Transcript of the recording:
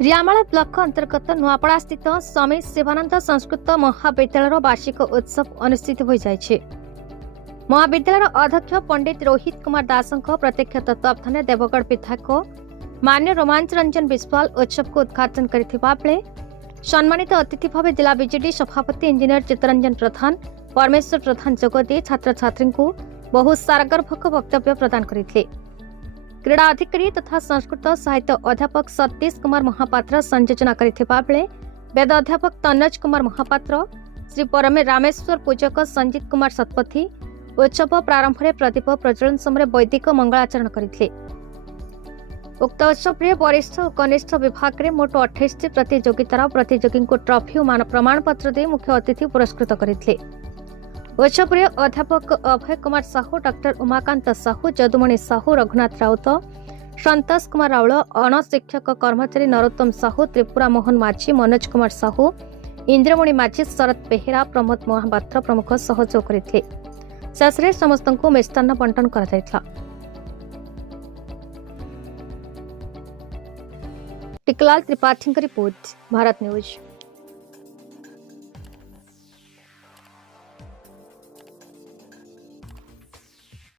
रियामाल block अंतर्गत नुआपड़ा स्थित स्वामी शिवानंद संस्कृत महाविद्यालय वार्षिक उत्सव अनुष्ठित हो जाए। महाविद्यालय अध्यक्ष पंडित रोहित कुमार दासंक प्रत्यक्ष तत्वावधान देवगढ़ विधायक मान्य रोमांच रंजन विश्वाल उत्सव को उद्घाटन करथिबा बेले सम्मानित अतिथि भाव जिला बीजेडी सभापति इंजीनियर चित्तरंजन प्रधान परमेश्वर प्रधान जोगदे छात्र छात्री को बहु सारगर्भक वक्तव्य प्रदान करथिले। क्रीड़ा अधिकारी तथा संस्कृत साहित्य अध्यापक सतीश कुमार महापात्र संयोजना करथिबा बेले वेद अध्यापक तन्नज कुमार महापात्र श्री परमे रामेश्वर पूजक संजीत कुमार शतपथी उत्सव प्रारंभ में प्रदीप प्रज्वलन समय वैदिक मंगलाचरण करथिले। उक्त उत्सव में वरिष्ठ और कनिष्ठ विभाग में मोट 28 प्रतियोगितार प्रतियोगी को ट्रॉफी और प्रमाणपत्र दे मुख्य अतिथि पुरस्कृत करथिले। उत्सव में अध्यापक अभय कुमार साहू, डॉक्टर उमाकांत साहू, जदुमणि साहू, रघुनाथ राउत, संतोष कुमार राउल, अणशिक्षक कर्मचारी नरोत्तम साहू, त्रिपुरा मोहन माझी, मनोज कुमार साहू, इंद्रमणि माझी, शरद बेहेरा, प्रमोद महापात्र प्रमुख सहयोग करथिले। शेष में समस्त को मिष्टान्न बंटन करा। टिकलाल त्रिपाठी रिपोर्ट, भारत न्यूज।